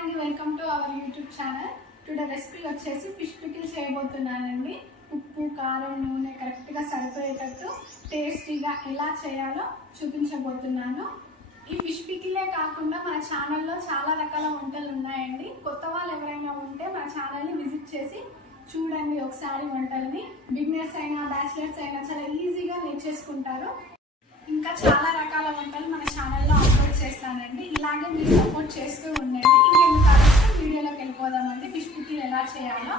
అండి welcome to our YouTube channel today recipe వచ్చేసి fish pickle చేయబోతున్నానండి. ఉప్పు కారం నూనె కరెక్ట్గా సరిపోయేటట్టు టేస్టీగా ఎలా చేయాలో చూపించబోతున్నాను. ఈ ఫిష్ పికిలే కాకుండా మన ఛానల్లో చాలా రకాల వంటలు ఉన్నాయండి. కొత్త వాళ్ళు ఎవరైనా ఉంటే మన ఛానల్ని విజిట్ చేసి చూడండి ఒకసారి వంటల్ని. బిగినర్స్ అయినా బ్యాచిలర్స్ అయినా చాలా ఈజీగా నేర్చేసుకుంటారు. ఇంకా చాలా రకాల వంటలు మన ఛానల్లో చేస్తానండి. ఇలాగే మీరు సపోర్ట్ చేస్తూ ఉండండి. ఇంకెందుకు వీడియోలోకి వెళ్ళిపోదామండి ఫిష్ పికిల్ ఎలా చేయాలో.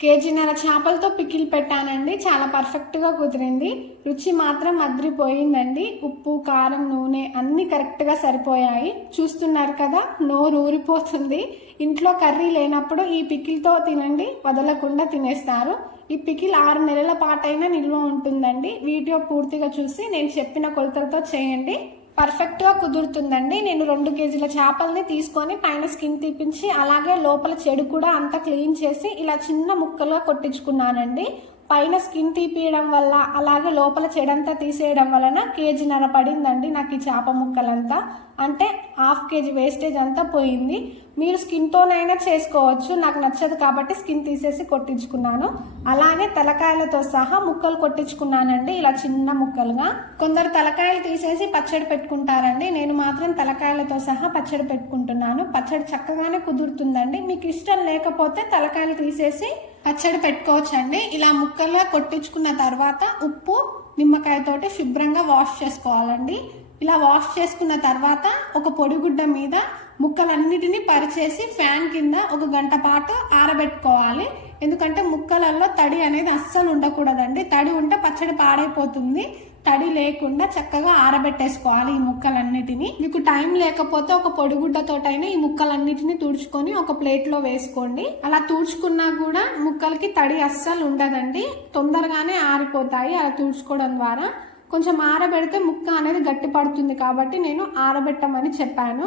కేజీన్నర చేపలతో పికిల్ పెట్టానండి. చాలా పర్ఫెక్ట్గా కుదిరింది. రుచి మాత్రం అద్రిపోయిందండి. ఉప్పు కారం నూనె అన్నీ కరెక్ట్గా సరిపోయాయి. చూస్తున్నారు కదా నోరు ఊరిపోతుంది. ఇంట్లో కర్రీ లేనప్పుడు ఈ పికిల్తో తినండి. వదలకుండా తినేస్తారు. ఈ పికిల్ ఆరు నెలల పాటైనా నిల్వ ఉంటుందండి. వీడియో పూర్తిగా చూసి నేను చెప్పిన కొలతలతో చేయండి. పర్ఫెక్ట్గా కుదురుతుందండి. నేను రెండు కేజీల చేపల్ని తీసుకొని పైన స్కిన్ తీపించి అలాగే లోపల చెడు కూడా అంతా క్లీన్ చేసి ఇలా చిన్న ముక్కలుగా కొట్టించుకున్నానండి. పైన స్కిన్ తీపియడం వల్ల అలాగే లోపల చెడంతా తీసేయడం వలన కేజీన్నర పడిందండి నాకు ఈ చేప ముక్కలంతా. అంటే హాఫ్ కేజీ వేస్టేజ్ అంతా పోయింది. మీరు స్కిన్తోనైనా చేసుకోవచ్చు నాకు నచ్చదు కాబట్టి స్కిన్ తీసేసి కొట్టించుకున్నాను. అలాగే తలకాయలతో సహా ముక్కలు కొట్టించుకున్నానండి ఇలా చిన్న ముక్కలుగా. కొందరు తలకాయలు తీసేసి పచ్చడి పెట్టుకుంటారండి నేను మాత్రం తలకాయలతో సహా పచ్చడి పెట్టుకుంటున్నాను. పచ్చడి చక్కగానే కుదురుతుందండి. మీకు ఇష్టం లేకపోతే తలకాయలు తీసేసి పచ్చడి పెట్టుకోవచ్చండి. ఇలా ముక్కలుగా కొట్టించుకున్న తర్వాత ఉప్పు నిమ్మకాయతోటి శుభ్రంగా వాష్ చేసుకోవాలండి. ఇలా వాష్ చేసుకున్న తర్వాత ఒక పొడిగుడ్డ మీద ముక్కలన్నిటినీ పరిచేసి ఫ్యాన్ కింద ఒక గంట పాటు ఆరబెట్టుకోవాలి. ఎందుకంటే ముక్కలలో తడి అనేది అస్సలు ఉండకూడదండి. తడి ఉంటే పచ్చడి పాడైపోతుంది. తడి లేకుండా చక్కగా ఆరబెట్టేసుకోవాలి ఈ ముక్కలన్నిటిని. మీకు టైం లేకపోతే ఒక పొడిగుడ్డతోటైనా ఈ ముక్కలన్నిటిని తుడుచుకొని ఒక ప్లేట్లో వేసుకోండి. అలా తుడుచుకున్నా కూడా ముక్కలకి తడి అస్సలు ఉండదండి. తొందరగానే ఆరిపోతాయి అలా తుడుచుకోవడం ద్వారా. కొంచెం ఆరబెడితే ముక్క అనేది గట్టి పడుతుంది కాబట్టి నేను ఆరబెట్టమని చెప్పాను.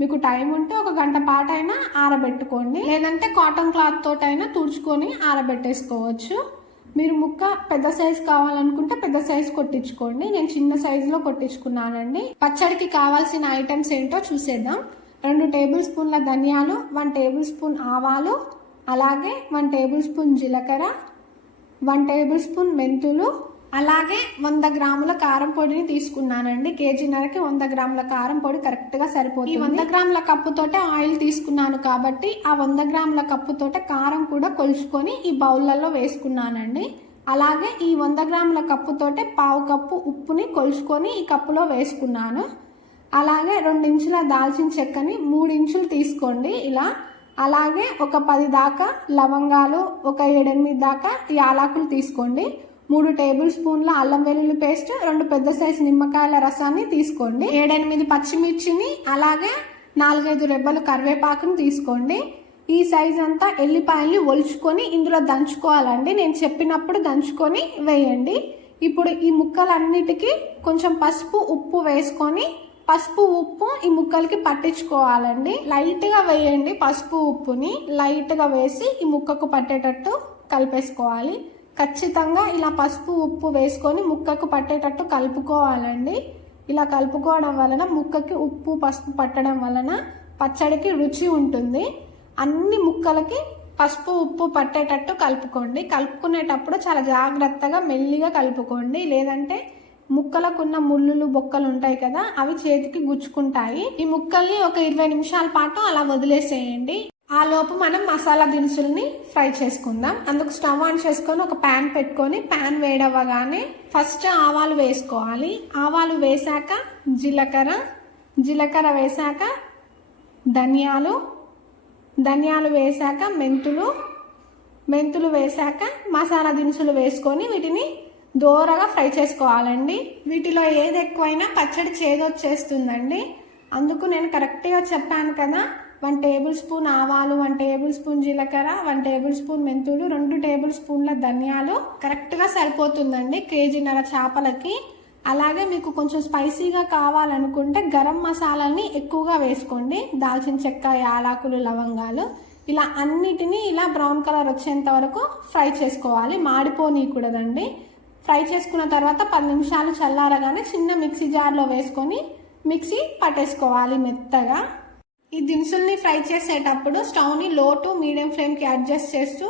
మీకు టైం ఉంటే ఒక గంట పాటైనా ఆరబెట్టుకోండి. లేదంటే కాటన్ క్లాత్ తోటైనా తుడుచుకొని ఆరబెట్టేసుకోవచ్చు. మీరు ముక్క పెద్ద సైజ్ కావాలనుకుంటే పెద్ద సైజ్ కొట్టించుకోండి. నేను చిన్న సైజులో కొట్టించుకున్నానండి. పచ్చడికి కావాల్సిన ఐటమ్స్ ఏంటో చూసేద్దాం. రెండు టేబుల్ స్పూన్ల ధనియాలు వన్ టేబుల్ స్పూన్ ఆవాలు అలాగే వన్ టేబుల్ స్పూన్ జీలకర్ర వన్ టేబుల్ స్పూన్ మెంతులు అలాగే వంద గ్రాముల కారం పొడిని తీసుకున్నానండి. కేజీన్నరకి వంద గ్రాముల కారం పొడి కరెక్ట్గా సరిపోతుంది. ఈ వంద గ్రాముల కప్పుతోటే ఆయిల్ తీసుకున్నాను కాబట్టి ఆ వంద గ్రాముల కప్పుతోటే కారం కూడా కొలుచుకొని ఈ బౌల్లలో వేసుకున్నానండి. అలాగే ఈ వంద గ్రాముల కప్పుతోటే పావు కప్పు ఉప్పుని కొలుచుకొని ఈ కప్పులో వేసుకున్నాను. అలాగే రెండు ఇంచుల దాల్చిన చెక్కని మూడు ఇంచులు తీసుకోండి ఇలా. అలాగే ఒక పది దాకా లవంగాలు ఒక ఏడెనిమిది దాకా యాలకులు తీసుకోండి. మూడు టేబుల్ స్పూన్ల అల్లం వెల్లుల్లి పేస్ట్ రెండు పెద్ద సైజు నిమ్మకాయల రసాన్ని తీసుకోండి. ఏడెనిమిది పచ్చిమిర్చిని అలాగే నాలుగైదు రెబ్బలు కరివేపాకుని తీసుకోండి. ఈ సైజ్ అంతా ఎల్లిపాయల్ని ఒలుచుకొని ఇందులో దంచుకోవాలండి. నేను చెప్పినప్పుడు దంచుకొని వేయండి. ఇప్పుడు ఈ ముక్కలన్నిటికీ కొంచెం పసుపు ఉప్పు వేసుకొని పసుపు ఉప్పు ఈ ముక్కలకి పట్టించుకోవాలండి. లైట్గా వేయండి పసుపు ఉప్పుని. లైట్గా వేసి ఈ ముక్కకు పట్టేటట్టు కలిపేసుకోవాలి. ఖచ్చితంగా ఇలా పసుపు ఉప్పు వేసుకొని ముక్కకు పట్టేటట్టు కలుపుకోవాలండి. ఇలా కలుపుకోవడం వలన ముక్కకి ఉప్పు పసుపు పట్టడం వలన పచ్చడికి రుచి ఉంటుంది. అన్ని ముక్కలకి పసుపు ఉప్పు పట్టేటట్టు కలుపుకోండి. కలుపుకునేటప్పుడు చాలా జాగ్రత్తగా మెల్లిగా కలుపుకోండి. లేదంటే ముక్కలకున్న ముళ్ళులు బొక్కలు ఉంటాయి కదా అవి చేతికి గుచ్చుకుంటాయి. ఈ ముక్కల్ని ఒక ఇరవై నిమిషాల పాటు అలా వదిలేసేయండి. ఆ లోపు మనం మసాలా దినుసుల్ని ఫ్రై చేసుకుందాం. అందుకు స్టవ్ ఆన్ చేసుకొని ఒక ప్యాన్ పెట్టుకొని ప్యాన్ వేడవగానే ఫస్ట్ ఆవాలు వేసుకోవాలి. ఆవాలు వేశాక జీలకర్ర జీలకర్ర వేశాక ధనియాలు ధనియాలు వేశాక మెంతులు మెంతులు వేశాక మసాలా దినుసులు వేసుకొని వీటిని దోరగా ఫ్రై చేసుకోవాలండి. వీటిలో ఏది ఎక్కువైనా పచ్చడి చేదొచ్చేస్తుందండి. అందుకు నేను కరెక్ట్గా చెప్పాను కదా వన్ టేబుల్ స్పూన్ ఆవాలు వన్ టేబుల్ స్పూన్ జీలకర్ర వన్ టేబుల్ స్పూన్ మెంతులు రెండు టేబుల్ స్పూన్ల ధనియాలు. కరెక్ట్గా సరిపోతుందండి కేజీన్నర చేపలకి. అలాగే మీకు కొంచెం స్పైసీగా కావాలనుకుంటే గరం మసాలాని ఎక్కువగా వేసుకోండి. దాల్చిన చెక్క యాలాకులు లవంగాలు. ఇలా అన్నిటినీ ఇలా బ్రౌన్ కలర్ వచ్చేంత వరకు ఫ్రై చేసుకోవాలి. మాడిపోనీయకూడదండి ఫ్రై చేసుకున్న తర్వాత పది నిమిషాలు చల్లారగానే చిన్న మిక్సీ జార్లో వేసుకొని మిక్సీ పట్టేసుకోవాలి మెత్తగా. ఈ దినుసుల్ని ఫ్రై చేసేటప్పుడు స్టవ్ని లో టు మీడియం ఫ్లేమ్కి అడ్జస్ట్ చేస్తూ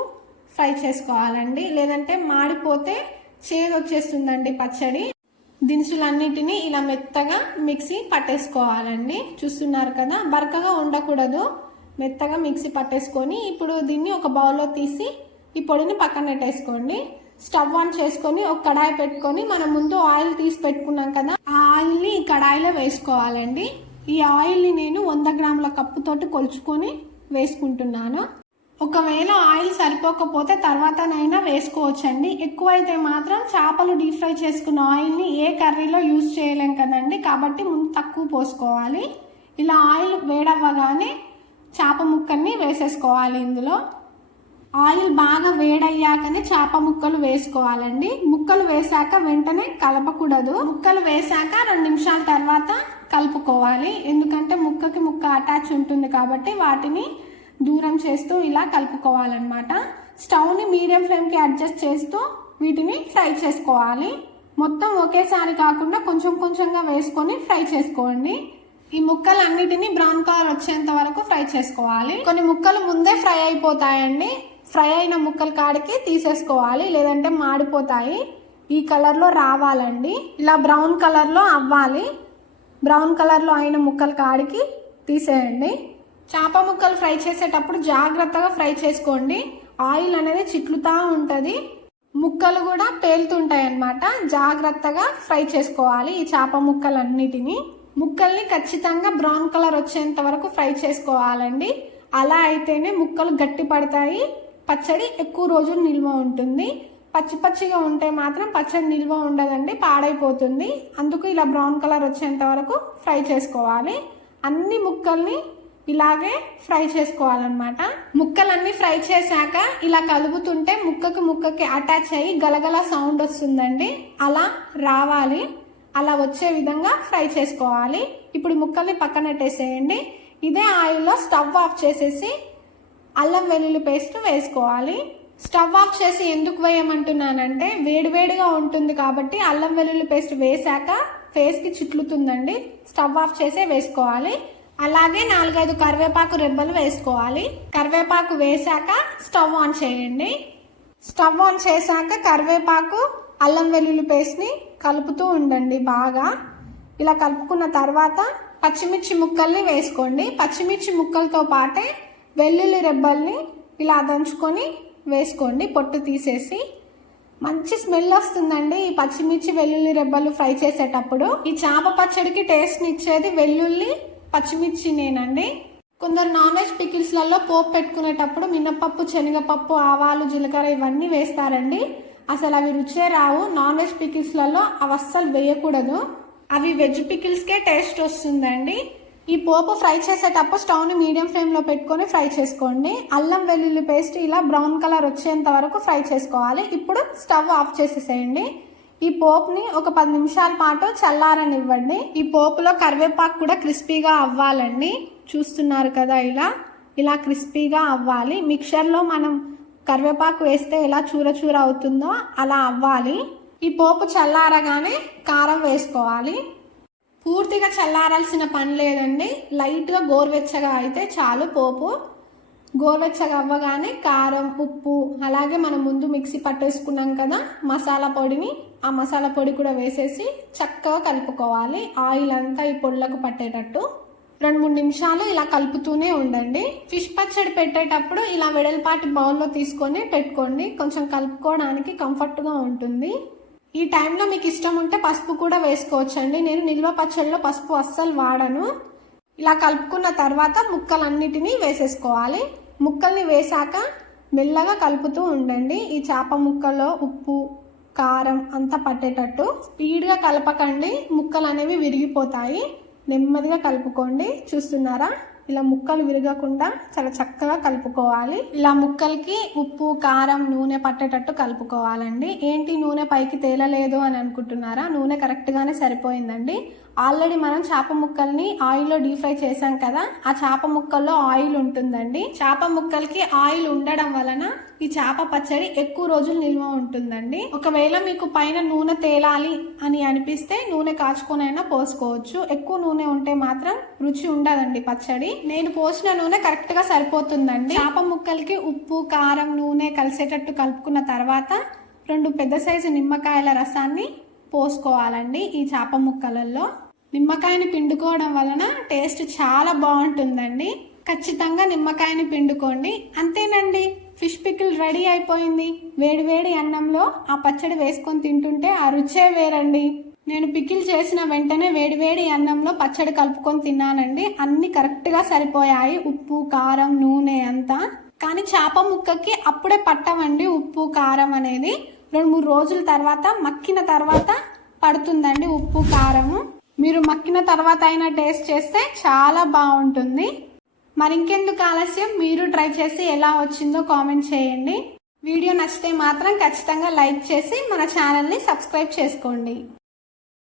ఫ్రై చేసుకోవాలండి. లేదంటే మాడిపోతే చేదు వచ్చేస్తుందండి పచ్చడి. దినుసులన్నిటినీ ఇలా మెత్తగా మిక్సీ పట్టేసుకోవాలండి. చూస్తున్నారు కదా బరకగా ఉండకూడదు. మెత్తగా మిక్సీ పట్టేసుకొని ఇప్పుడు దీన్ని ఒక బౌల్లో తీసి ఈ పొడిని పక్కన పెట్టేసుకోండి. స్టవ్ ఆన్ చేసుకొని ఒక కడాయి పెట్టుకొని మనం ముందు ఆయిల్ తీసి పెట్టుకున్నాం కదా ఆ ఆయిల్ని ఈ కడాయిలో వేసుకోవాలండి. ఈ ఆయిల్ని నేను వంద గ్రాముల కప్పుతోటి కొలుచుకొని వేసుకుంటున్నాను. ఒకవేళ ఆయిల్ సరిపోకపోతే తర్వాతనైనా వేసుకోవచ్చండి. ఎక్కువైతే మాత్రం చేపలు డీప్ ఫ్రై చేసుకున్న ఆయిల్ని ఏ కర్రీలో యూజ్ చేయలేం కదండి. కాబట్టి ముందు తక్కువ పోసుకోవాలి. ఇలా ఆయిల్ వేడవ్వగానే చేప ముక్కల్ని వేసేసుకోవాలి ఇందులో. ఆయిల్ బాగా వేడయ్యాకనే చేప ముక్కలు వేసుకోవాలండి. ముక్కలు వేసాక వెంటనే కలపకూడదు. ముక్కలు వేసాక రెండు నిమిషాల తర్వాత కలుపుకోవాలి. ఎందుకంటే ముక్కకి ముక్క అటాచ్ ఉంటుంది కాబట్టి వాటిని దూరం చేస్తూ ఇలా కలుపుకోవాలన్నమాట. స్టవ్ని మీడియం ఫ్లేమ్కి అడ్జస్ట్ చేస్తూ వీటిని ఫ్రై చేసుకోవాలి. మొత్తం ఒకేసారి కాకుండా కొంచెం కొంచెంగా వేసుకొని ఫ్రై చేసుకోండి. ఈ ముక్కలు అన్నిటిని బ్రౌన్ కలర్ వచ్చేంత వరకు ఫ్రై చేసుకోవాలి. కొన్ని ముక్కలు ముందే ఫ్రై అయిపోతాయండి. ఫ్రై అయిన ముక్కల కాడికి తీసేసుకోవాలి. లేదంటే మాడిపోతాయి. ఈ కలర్లో రావాలండి. ఇలా బ్రౌన్ కలర్లో అవ్వాలి. బ్రౌన్ కలర్లో అయిన ముక్కలు కాడికి తీసేయండి. చేప ముక్కలు ఫ్రై చేసేటప్పుడు జాగ్రత్తగా ఫ్రై చేసుకోండి. ఆయిల్ అనేది చిట్లుతా ఉంటుంది. ముక్కలు కూడా పేలుతుంటాయి అన్నమాట జాగ్రత్తగా ఫ్రై చేసుకోవాలి ఈ చేప ముక్కలన్నిటిని. ముక్కల్ని ఖచ్చితంగా బ్రౌన్ కలర్ వచ్చేంత వరకు ఫ్రై చేసుకోవాలండి. అలా అయితేనే ముక్కలు గట్టి పడతాయి. పచ్చడి ఎక్కువ రోజులు నిల్వ ఉంటుంది. పచ్చి పచ్చిగా ఉంటే మాత్రం పచ్చడి నిల్వ ఉండదండి పాడైపోతుంది. అందుకు ఇలా బ్రౌన్ కలర్ వచ్చేంత వరకు ఫ్రై చేసుకోవాలి. అన్ని ముక్కల్ని ఇలాగే ఫ్రై చేసుకోవాలన్నమాట. ముక్కలన్నీ ఫ్రై చేశాక ఇలా కలుపుతుంటే ముక్కకి ముక్కకి అటాచ్ అయ్యి గలగల సౌండ్ వస్తుందండి. అలా రావాలి. అలా వచ్చే విధంగా ఫ్రై చేసుకోవాలి. ఇప్పుడు ముక్కల్ని పక్కనట్టేసేయండి ఇదే ఆయిల్లో స్టవ్ ఆఫ్ చేసేసి అల్లం వెల్లుల్లి పేస్ట్ వేసుకోవాలి. స్టవ్ ఆఫ్ చేసి ఎందుకు వేయమంటున్నానంటే వేడివేడిగా ఉంటుంది కాబట్టి అల్లం వెల్లుల్లి పేస్ట్ వేశాక ఫేస్కి చిట్లుతుందండి. స్టవ్ ఆఫ్ చేసే వేసుకోవాలి. అలాగే నాలుగైదు కరివేపాకు రెబ్బలు వేసుకోవాలి. కరివేపాకు వేశాక స్టవ్ ఆన్ చేయండి. స్టవ్ ఆన్ చేశాక కరివేపాకు అల్లం వెల్లుల్లి పేస్ట్ని కలుపుతూ ఉండండి బాగా. ఇలా కలుపుకున్న తర్వాత పచ్చిమిర్చి ముక్కల్ని వేసుకోండి. పచ్చిమిర్చి ముక్కలతో పాటే వెల్లుల్లి రెబ్బల్ని ఇలా దంచుకొని వేసుకోండి. పొట్టు తీసేసి మంచి స్మెల్ వస్తుందండి. ఈ పచ్చిమిర్చి వెల్లుల్లి రెబ్బలు ఫ్రై చేసేటప్పుడు. ఈ చేప పచ్చడికి టేస్ట్ని ఇచ్చేది వెల్లుల్లి పచ్చిమిర్చి నేనండి కొందరు నాన్ వెజ్ పికిల్స్లలో పోపు పెట్టుకునేటప్పుడు మినపప్పు శనగపప్పు ఆవాలు జీలకర్ర ఇవన్నీ వేస్తారండి. అసలు అవి రుచే రావు. నాన్ వెజ్ పికిల్స్లలో అవి అస్సలు వేయకూడదు. అవి వెజ్ పికిల్స్కే టేస్ట్ వస్తుందండి. ఈ పోపు ఫ్రై చేసేటప్పుడు స్టవ్ని మీడియం ఫ్లేమ్లో పెట్టుకొని ఫ్రై చేసుకోండి. అల్లం వెల్లుల్లి పేస్ట్ ఇలా బ్రౌన్ కలర్ వచ్చేంత వరకు ఫ్రై చేసుకోవాలి. ఇప్పుడు స్టవ్ ఆఫ్ చేసేసేయండి. ఈ పోపుని ఒక పది నిమిషాల పాటు చల్లారనివ్వండి. ఈ పోపులో కరివేపాకు కూడా క్రిస్పీగా అవ్వాలండి. చూస్తున్నారు కదా ఇలా? ఇలా క్రిస్పీగా అవ్వాలి. మిక్చర్లో మనం కరివేపాకు వేస్తే ఎలా చూర చూర అవుతుందో అలా అవ్వాలి. ఈ పోపు చల్లారగానే కారం వేసుకోవాలి. పూర్తిగా చల్లారాల్సిన పని లేదండి. లైట్గా గోరువెచ్చగా అయితే చాలు పోపు. గోరువెచ్చగా అవ్వగానే కారం ఉప్పు అలాగే మనం ముందు మిక్సీ పట్టేసుకున్నాం కదా మసాలా పొడిని ఆ మసాలా పొడి కూడా వేసేసి చక్కగా కలుపుకోవాలి. ఆయిల్ అంతా ఈ పొడులకు పట్టేటట్టు. రెండు మూడు నిమిషాలు ఇలా కలుపుతూనే ఉండండి. ఫిష్ పచ్చడి పెట్టేటప్పుడు ఇలా వెడల్పాటి బౌల్లో తీసుకొని పెట్టుకోండి. కొంచెం కలుపుకోవడానికి కంఫర్ట్గా ఉంటుంది. ఈ టైంలో మీకు ఇష్టం ఉంటే పసుపు కూడా వేసుకోవచ్చండి. నేను నిల్వ పచ్చడిలో పసుపు అస్సలు వాడను. ఇలా కలుపుకున్న తర్వాత ముక్కలన్నిటినీ వేసేసుకోవాలి. ముక్కల్ని వేసాక మెల్లగా కలుపుతూ ఉండండి. ఈ చేప ముక్కలో ఉప్పు కారం అంతా పట్టేటట్టు స్పీడ్గా కలపకండి. ముక్కలు అనేవి విరిగిపోతాయి. నెమ్మదిగా కలుపుకోండి. చూస్తున్నారా? ఇలా ముక్కలు విరగకుండా చాలా చక్కగా కలుపుకోవాలి. ఇలా ముక్కలకి ఉప్పు కారం నూనె పట్టేటట్టు కలుపుకోవాలండి. ఏంటి నూనె పైకి తేలలేదు అని అనుకుంటున్నారా? నూనె కరెక్ట్గానే సరిపోయిందండి. ఆల్రెడీ మనం చేప ముక్కల్ని ఆయిల్లో డీప్ ఫ్రై చేసాం కదా ఆ చేప ముక్కల్లో ఆయిల్ ఉంటుందండి. చేప ముక్కలకి ఆయిల్ ఉండడం వలన ఈ చేప పచ్చడి ఎక్కువ రోజులు నిల్వ ఉంటుందండి. ఒకవేళ మీకు పైన నూనె తేలాలి అని అనిపిస్తే నూనె కాచుకొనైనా పోసుకోవచ్చు. ఎక్కువ నూనె ఉంటే మాత్రం రుచి ఉండదండి పచ్చడి. నేను పోసిన నూనె కరెక్ట్గా సరిపోతుందండి. చేప ముక్కలకి ఉప్పు కారం నూనె కలిసేటట్టు కలుపుకున్న తర్వాత రెండు పెద్ద సైజు నిమ్మకాయల రసాన్ని పోసుకోవాలండి ఈ చేప ముక్కలలో. నిమ్మకాయని పిండుకోవడం వలన టేస్ట్ చాలా బాగుంటుందండి. ఖచ్చితంగా నిమ్మకాయని పిండుకోండి. అంతేనండి ఫిష్ పికిల్ రెడీ అయిపోయింది. వేడివేడి అన్నంలో ఆ పచ్చడి వేసుకొని తింటుంటే ఆ రుచే వేరండి. నేను పికిల్ చేసిన వెంటనే వేడివేడి అన్నంలో పచ్చడి కలుపుకొని తిన్నానండి. అన్ని కరెక్ట్గా సరిపోయాయి. ఉప్పు కారం నూనె అంతా. కానీ చేప ముక్కకి అప్పుడే పట్టవండి ఉప్పు కారం అనేది. రెండు మూడు రోజుల తర్వాత మక్కిన తర్వాత పడుతుందండి ఉప్పు కారము. మీరు మక్కిన తర్వాత అయినా టేస్ట్ చేస్తే చాలా బాగుంటుంది. మరి ఇంకెందుకు ఆలస్యం? మీరు ట్రై చేసి ఎలా వచ్చిందో కామెంట్ చేయండి. వీడియో నచ్చితే మాత్రం ఖచ్చితంగా లైక్ చేసి మన ఛానల్ని సబ్స్క్రైబ్ చేసుకోండి.